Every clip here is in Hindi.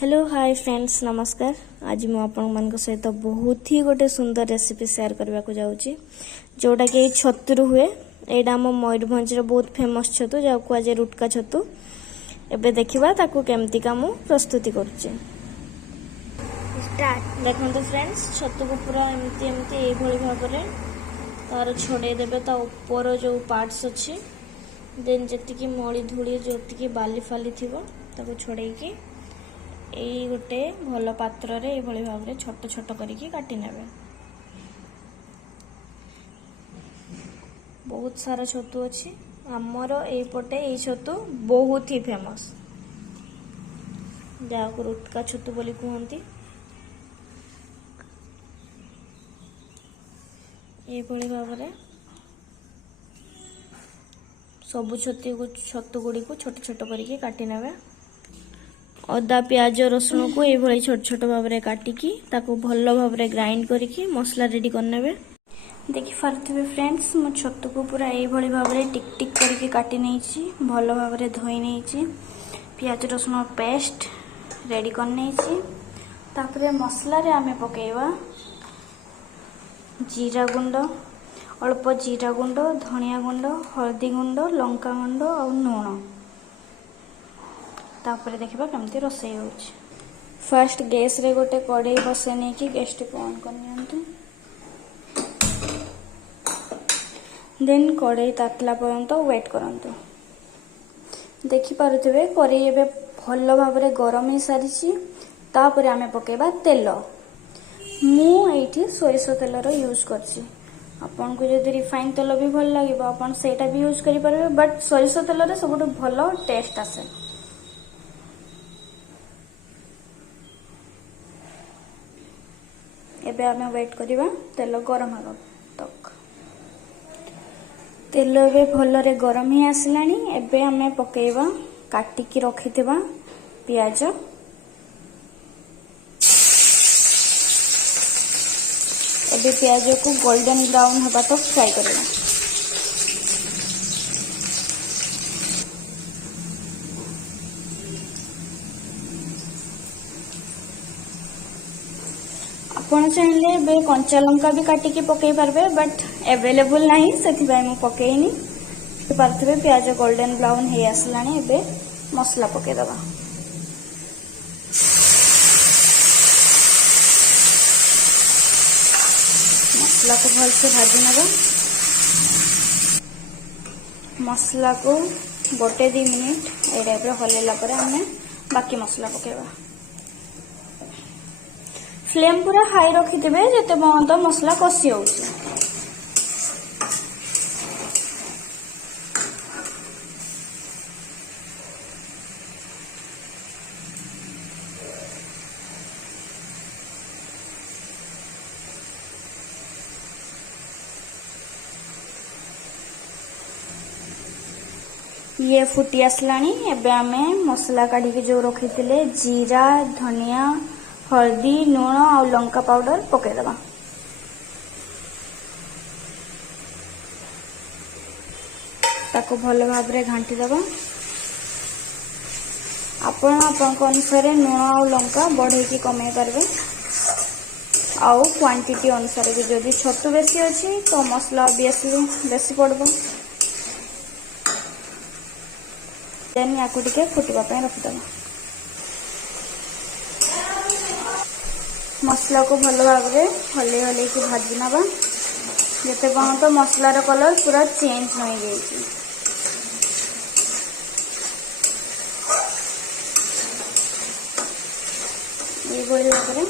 हेलो हाय फ्रेंड्स नमस्कार। आज मु आपण सहित बहुत ही गोटे सुंदर रेसिपी शेयर करने को जाऊँगी जोटा कि छतु हुए। यहाँ आम मयूरभंज बहुत फेमस छतु जहाँ को आज रुटका छतु। एबे देखिबा ताकू केमती का मु प्रस्तुति करुचे। देखो फ्रेंड्स छतु को पूरा एमती एमती यही भाव में तार छड़े देवे ता ऊपर जो पार्ट्स अच्छी देन जी मली धूली जी बाली फाली थी ताको छड़े एई गोटे भल पात्र रे एभली भाव में छोट छोट करिकी काटी नेबे। बहुत सारा छतु अच्छी आमर एपटे ये छतु बहुत ही फेमस जहाँ को रुटका छतु बोली कहती। एभली भाव में सबु छतु गुड़ी को छोट छोट करिकी काटी नेबे। अदा प्याज रसुण को ये छोट छोट भाव में काटिकी ताको भल भाव में ग्राइंड करिकी मसला रेडी करने। देखि पारे फ्रेंड्स मो छतु को पूरा ये भाव में टिक टिक करके काटी नहीं भल भाव में धोई नहीं प्याज रसुण पेस्ट रेडी कर नहीं। तापरे मसला रे आमे पकेवा जीरा गुंड अल्प जीरा गुंड धनिया गुंड हल्दी गुंड लंका गुंड और लूण। तापर देखा केमती रोसई हो। फास्ट गैस रे गोटे कड़े बसे नहीं कि गैस को ऑन कर देन कड़े तातला पर्यंत वेट करंतु। देखि पारुथिबे कड़े एबे भल भाव में गरम हो सारी। तापर आमे पकेबा तेल। मु एठी सोरिष तेल रो यूज करछि। आपन को जदि रिफाइन तेल भी भल लागिबो आपन सेटा भी यूज करि परबे बट सोरिष तेल रे सबटु भल टेस्ट आसे। एबे आमे वेट करिबा तेल गरम हवा तक। तेल एबे भलरे गरम ही आसलानी। एबे आमे पकेइबा काटिकी रखिथिबा प्याज। एबे प्याज को गोल्डन ब्राउन हवा तक फ्राई करिबा। आपण चाहिए बे कंचा लंका भी काटिकी पकई पारबे बट अवेलेबल नहीं से मु पकईनी। पार्थे प्याज गोल्डन ब्राउन हो आसलानी। एबे मसला पकई दबा। मसला को भलसे भाजी नबा। मसला को गोटे 2 मिनिट ए टाइप हलैला पर हमें बाकी मसला पकेबा। फ्लेम पूरा हाई रखिथे जिते पर्यंत मसला कषि हो। ये फुटी आसलानी। एबे आमे मसला काढ़ी जो रखी जीरा धनिया हल्दी लूण और लंका पाउडर पकईदबा। ताको भल भाव में घांटी दबा। आपण अनुसार लूण और लंका बढ़े की कमे पारबे आउ क्वांटिटी अनुसार भी जदि छतु बेसी अच्छी तो मसला ऑब्वियसली बेसी पड़बो। देन या टिके फुटवा पे रखिदबा। मसला को भल भाव में हल्ले हल्ले की भाजी नवा जिते पर्यंत मसलार कलर पूरा चेंज हो गई। ये भाव में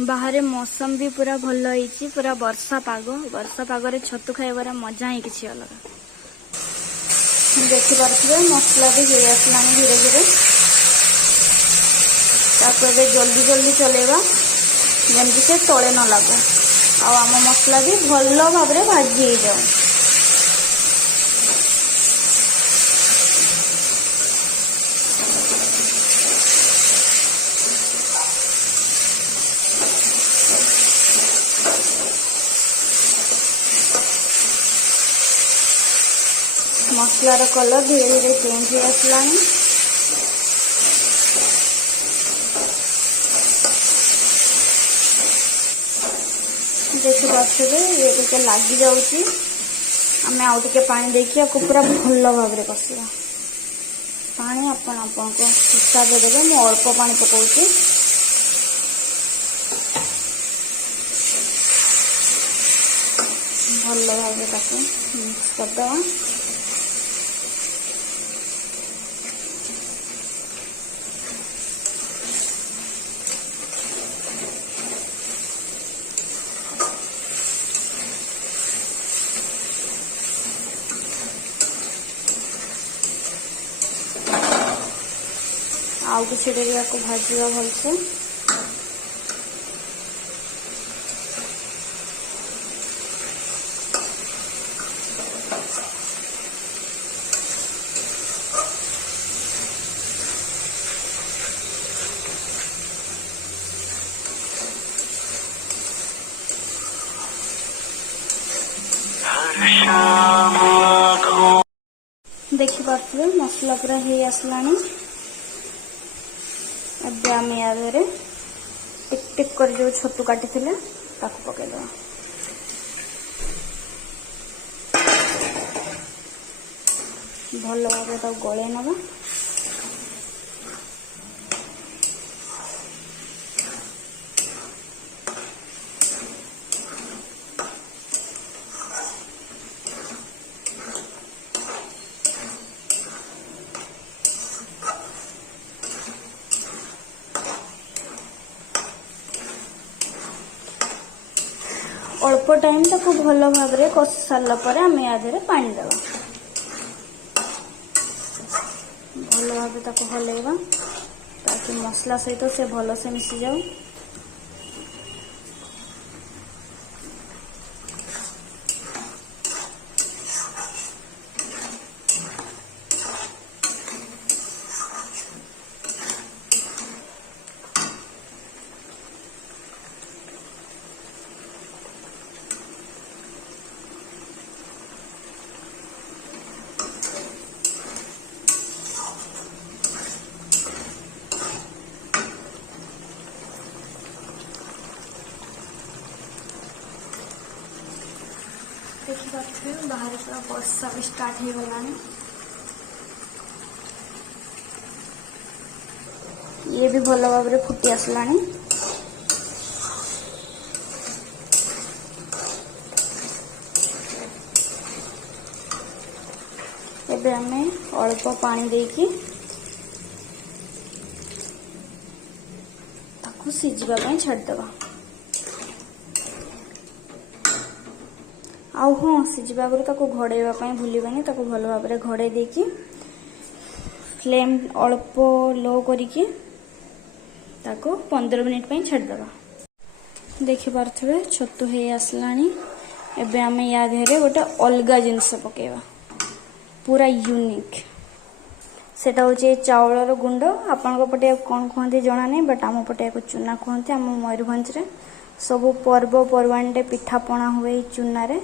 बाहर मौसम भी पूरा भल होइछि। पूरा वर्षा पाग छतु खाइबार मजा ही किसी अलग। देखि पारे मसला भी हो आसलानी धीरे धीरे। जल्दी जल्दी चलेगा जमी से तले न लगो आम मसला भी भल भाव में भाजी हो जाओ। मसलार कलर धीरे धीरे चेंज हो आसलानी। देखिए ये टे लग जाऊँगी। आम आउ टे पानी देखिए आपको पूरा भल भाव में कषा। पानी आपण हिसाब से देवे। मु अल्प पानी पकाऊँ। भल भाव मिक्स करदे। आउ किसी देरी को भाजवा भलसे। देखी पारे मसला पूरा हो आसलानी। अब आम या टिक टिक कर जो छतु काटी पकईद। भल भाव गले नवा। अल्प टाइम तक भल भाव में कषि सारा पर आम या पानी देवा। भल भाव हलैबा ताकि मसला सहित से भल से मिसी जाऊ। देखिए बाहर पूरा वर्षा भी स्टार्ट हो गलानी। ये भी भल भाव में फुटी आसलानी। एबे हमें अल्प पानी देकी ताकू सिझिबा पई छाड़देबा। आउ हाँ सिझिबा आगु घोड़ाई भूलबानी। भल भाव में घोड़े देकी फ्लेम अल्प लो करके 15 मिनिट पे छाड़देबा। देखि पारे छतु हो आसलानी। एबे आम या देहरे गोटे अलग जिनस पकेबा पूरा यूनिक। सेटा होचे चावलर गुंड। आपन पटे कौन कहते जना नहीं बट आम पटे चूना कहते। आम मयूरभंज रे सब पर्व पर्वाणी पिठा पना हुए चूना रे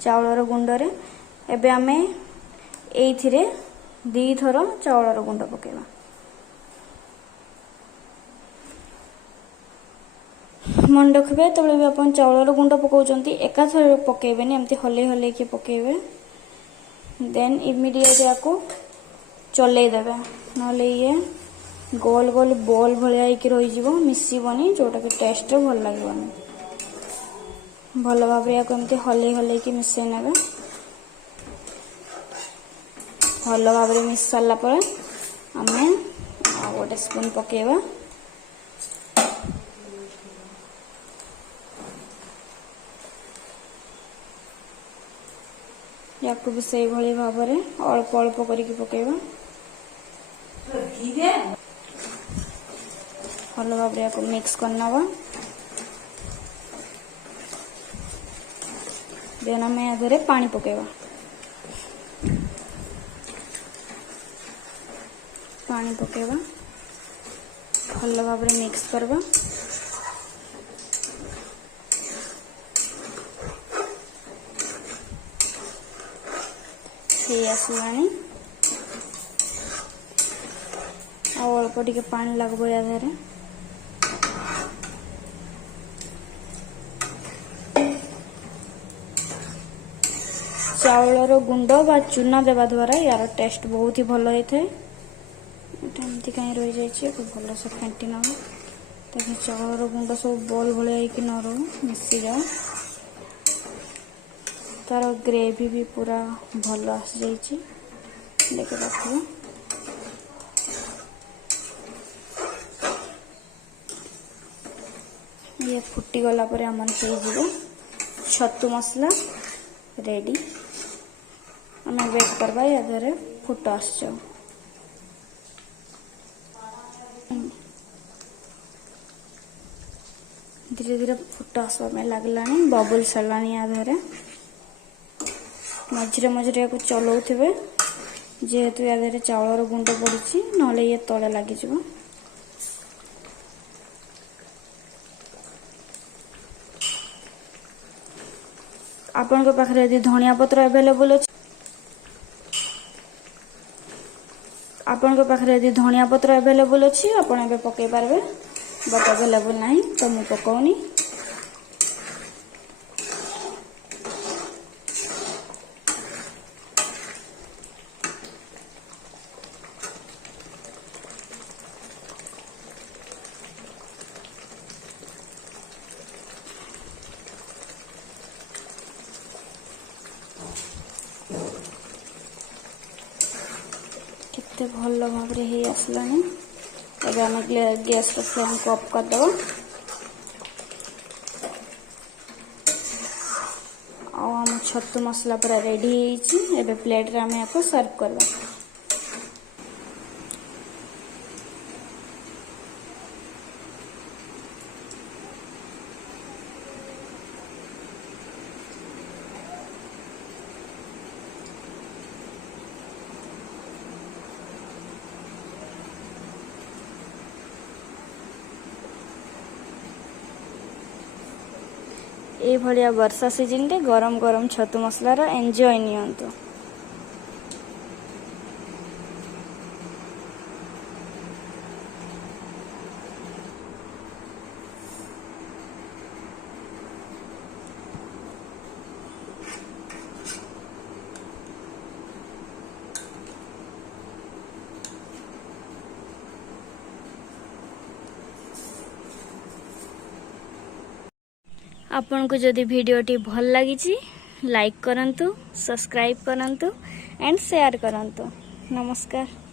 चावलर गुंडरे। एबे आमे एइथिरे 2 थर चावलर गुंड पकेबा। मन रखिबे तबले भी अपन चावलर गुंड पकाउचंती एका थर पकेबेनी। एमती हले हले के पकेबे। देन इमिडिएट याको चले देबे नले ये गोल गोल बॉल भलिया कि रही जीवो मिसीबनी जोटा कि टेस्ट भल लागबनी। भल भाव या एमती हले हले कि मिसई नेबे। भल भाव में मिस सारा पर आमे गोटे स्पून पकेबा। या भी से भली भाव में अल्प अल्प करके पकेबा। भल भाव में मिक्स करना। देन आम या पानी पकेबा। पानी पकेबा भल भाव में मिक्स करबा। ହେଇ ଆସିଲାଣି। ଆଉ ଅଳ୍ପ ଟିକେ ପାଣି ଲାଗିବ ୟା ଦେହରେ। ଚାଉଳର ଗୁଣ୍ଡ ବା ଚୁନା ଦେବା ଦ୍ୱାରା यार टेस्ट बहुत ही भल होता है। एमती कहीं रही जाइए भलसे फेंटी नब ताकि चाउलर गुंड सब बॉल भाया कि न रो मिसी जाए। तार ग्रेवी भी पूरा भल आसी जाइए देखे पाखिए। ये फुटी गला पर आमर हो छतु मसला रेडी। आम वेट करवा या देहरे फुट आस धीरे धीरे फुट आसवा लगला बबुल सरला या देहरे मझे मझे या चलाउे जेहेतु या देहरे चाउलर गुंड पड़ी ना ये तले लग आपण पाखे यदि धनिया पत्र अवेलेबल अच्छे आपण पाखे यदि धनिया पत्र अवेलेबल अच्छी आपण पकई पारे बट अवेलेबल नहीं तो मुझे पकाउनी। केते भल भाव हो आसलानी। अब आम गैस का फ्लेम को ऑफ करदे आम छतु मसला पूरा रेडी है। प्लेट रे आम या सर्व करवा। ये भलिया वर्षा सीजन रे गरम गरम छतु मसलार एंजॉय नियंतु। आपन को जदि वीडियोटी भल लगी लाइक करंतु, सब्सक्राइब करंतु एंड शेयर करंतु। नमस्कार।